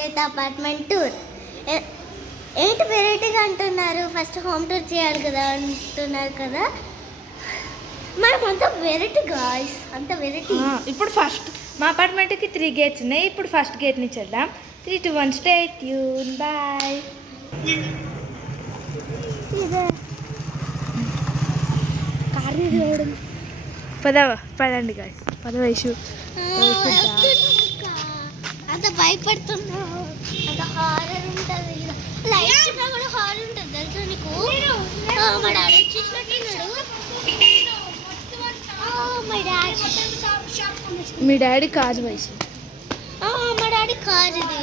రచయిత apartment tour. ఏంటి వెరైటీగా అంటున్నారు? ఫస్ట్ హోమ్ టూర్ చేయాలి కదా అంటున్నారు కదా. మనం అంత వెరైటీ గాయ్స్, అంత వెరైటీ. ఇప్పుడు ఫస్ట్ మా అపార్ట్మెంట్కి 3 గేట్స్ ఉన్నాయి. ఇప్పుడు ఫస్ట్ గేట్ నుంచి వెళ్దాం. 3, 2, 1 స్టే ట్యూన్. బాయ్. పదండి గాయ్, వయసు అంత భయపడుతున్నా. అంత హారర్ ఉంటుంది, లైట్ కూడా హారర్ ఉంటుంది తెలుసా నీకు? మా డాడీ వచ్చేసినట్టున్నాడు. మీ డాడీ కారు వయసు. మా డాడీ కార్ ఇది.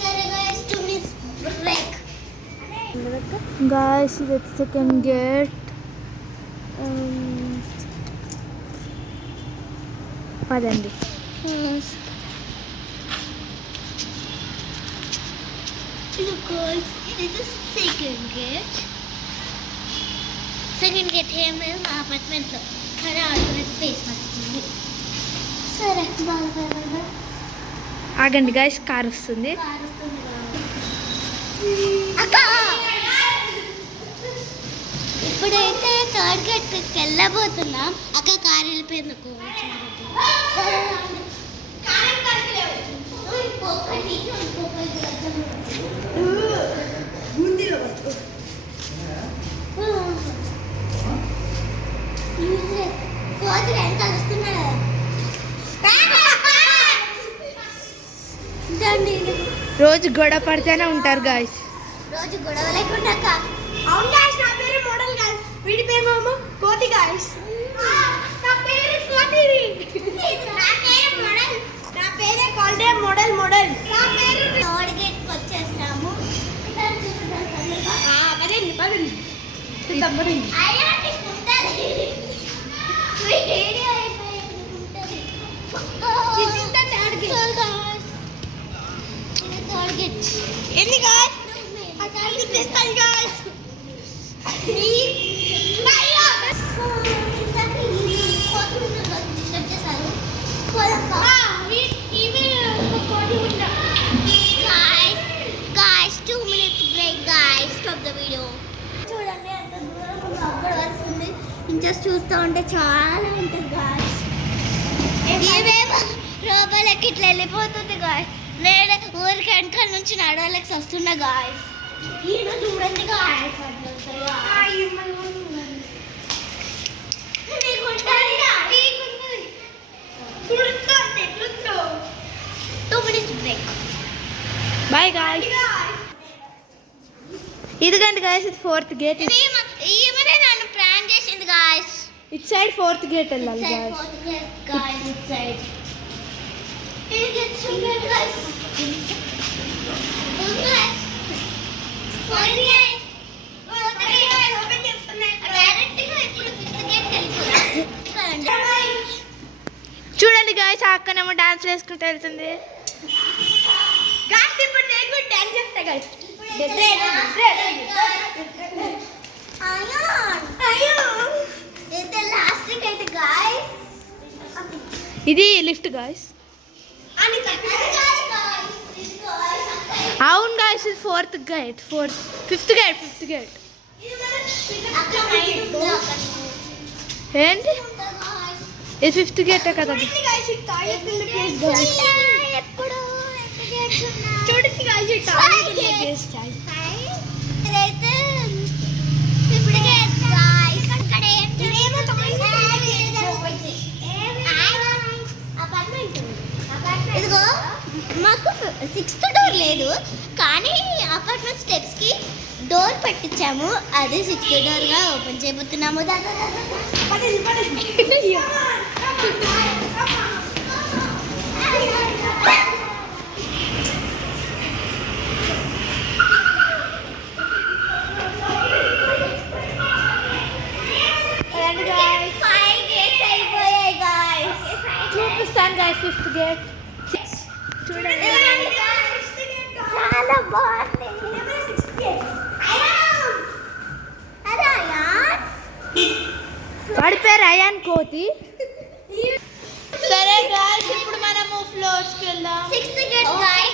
సరే గాయస్, 2 minutes బ్రేక్. గాయస్ ఇది సెకండ్ గేట్. పదండి. ఇది సెకండ్ గేట్ ఏమో మా అపార్ట్మెంట్లో కానీ ఆడుకునే స్పేస్ వస్తుంది. సరే బాగా ఆగండి గాయస్, కార్ వస్తుంది. ఇప్పుడైతే థర్డ్ గేట్కి వెళ్ళబోతున్నాం. అక్క కార్ వెళ్ళిపోయింది. రోజు గొడవ పడితేనే ఉంటారు గాయస్. రోజు గొడవ లేకుండా. అవును గాయస్, నా పేరు మోడల్ గాయస్, వీడి పేరు కోతి గాయస్. నా పేరు కోతి, నా పేరు మోడల్, నా పేరే కాల్డే మోడల్. నా పేరు థర్డ్ గేట్ కి వచ్చేస్తాము. పదండి. ఎన్ని గాయస్? తెస్తాను guys. Guys, 2 minutes break guys. Stop the video. చూడండి ఎంత దూరం అక్కడ వస్తుంది. ఇంట్రెస్ట్ చూస్తూ ఉంటే చాలా ఉంటుంది గాయస్. ఇవేమో రోబోలకి ఇట్లా వెళ్ళిపోతుంది గాయస్. నేను ఊరికి వెనకాల నుంచి నడవలేక వస్తున్నా గాయస్. ఈయన చూడండి guys. 2 minutes break. Bye guys. ఇదిగండి గాయస్, ఇది 4th గేట్. ఈమెనే నన్ను ప్లాన్ చేసింది గాయస్. ఇట్ సైడ్ 4th గేట్ వెళ్ళాలి గాయస్. 4th gate guys, ఇట్ సైడ్. ఇది గేట్ చూడండి గాయస్. చూడండి గాయస్, ఆ అక్కనేమో డాన్స్ వేసుకుంటూ వెళ్తుంది. గాయస్ ఇప్పుడు నేను కూడా డాన్స్ చేస్తా గాయస్. ఇది లిఫ్ట్ గాయస్. అవును గాయస్, ఇది 4th గేట్. 5th gate. ఏంటి ఇది 5th గేటే కదా. ఇదైతే 5th గేట్ గాయ్స్. అక్కడ ఇదిగో మాకు 6th డోర్ లేదు కానీ అపార్ట్మెంట్ స్టెప్స్ కి డోర్ పెట్టించాము. అది 6th డోర్ గా ఓపెన్ చేయబోతున్నాము. చూపిస్తాను గాయస్ 5th గేట్. చూడండి చాలా బాగుంది. వాడి పేరు అయాన్ కోతి. సరే గాయ్స్, ఇప్పుడు మనము ఫ్లోర్స్కి వెళ్దాం. 6th gate guys.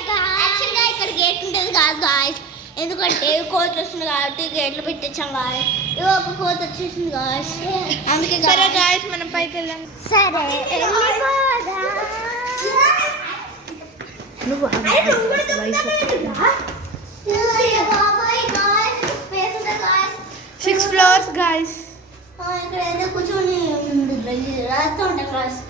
ఎందుకంటే కోత వస్తుంది కాబట్టి గేట్లు పెట్టించాం గాయస్. ఒక కోత వచ్చేసింది గాయస్, అందుకే సరే గాయస్ మనం పైకి వెళ్దాం. సరే నువ్వు 6 floors గాయస్. ఇక్కడ ఏదో కూర్చొని రాస్తూ ఉంటాం గాయస్.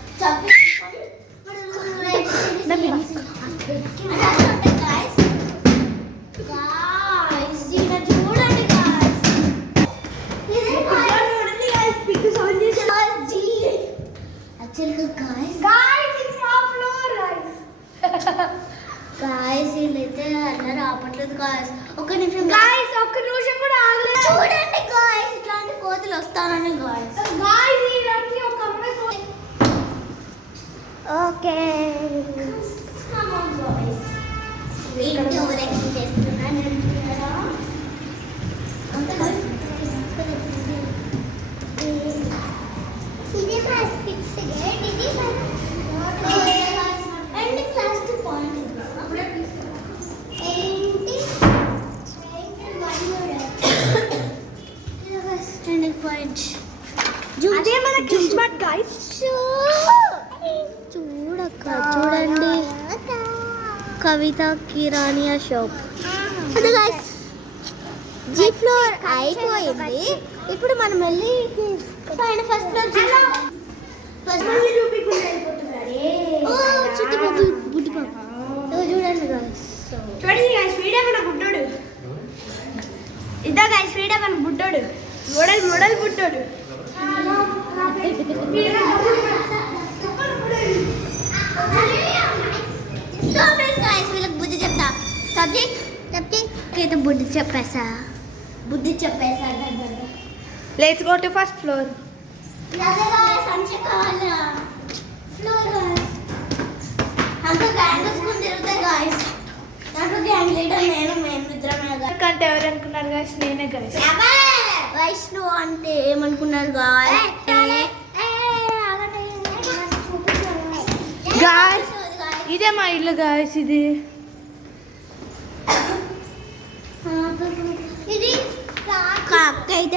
వీళ్ళైతే అలా రావట్లేదు గాయస్. ఒక్క నిమిషం గాయస్ ఒక్క నిమిషం కూడా ఆగలేదు. చూడండి గాయస్, ఇట్లాంటి కోతులు వస్తానని గాయస్. గాయస్ ఇలాంటి ఒక అమ్మాయి ఓకే వీడియో ఓవరాక్షన్ చేస్తున్నాను అంటున్నారా? ఇది క్లాస్ 6 గేట్, ఇది అండ్ క్లాస్ 2 పాయింట్ అదే మన కిస్మత్ గాయస్. చూడక్క, చూడండి కవిత కిరాణియా షాప్. అదే గాయస్, జీ ఫ్లోర్ అయిపోయింది. ఇప్పుడు మనం వెళ్ళి పైన ఫస్ట్ ఫ్లోర్ చుట్టుపక్కల బుడ్డిపప్పు చూడండి గాయస్. చూడండి గాయస్, వీడే మన బుడ్డోడు. ఇద్దా గాయస్, వీడే మన బుడ్డోడు, మోడల్ మోడల్ బుడ్డోడు. వీళ్ళకి బుద్ధి చెప్తా. సబ్జెక్ట్ అయితే బుద్ధి చెప్పేసా, బుద్ధి చెప్పేసా. Let's go to first floor. అంతా గ్యాంగ్ వేసుకుని తిరుగుతాయి గాయస్. నాకు గ్యాంగ్ లీడర్ నేను, మేము ఇద్దరమే గాయస్. అంటే ఎవరు అనుకున్నారు గాయస్? నేనే గాయస్. వైష్ణవ్ అంటే ఏమనుకున్నారు గాయస్? గాయస్ ఇదే మా ఇల్లు గాయస్. ఇది ఇది కాక్క అయితే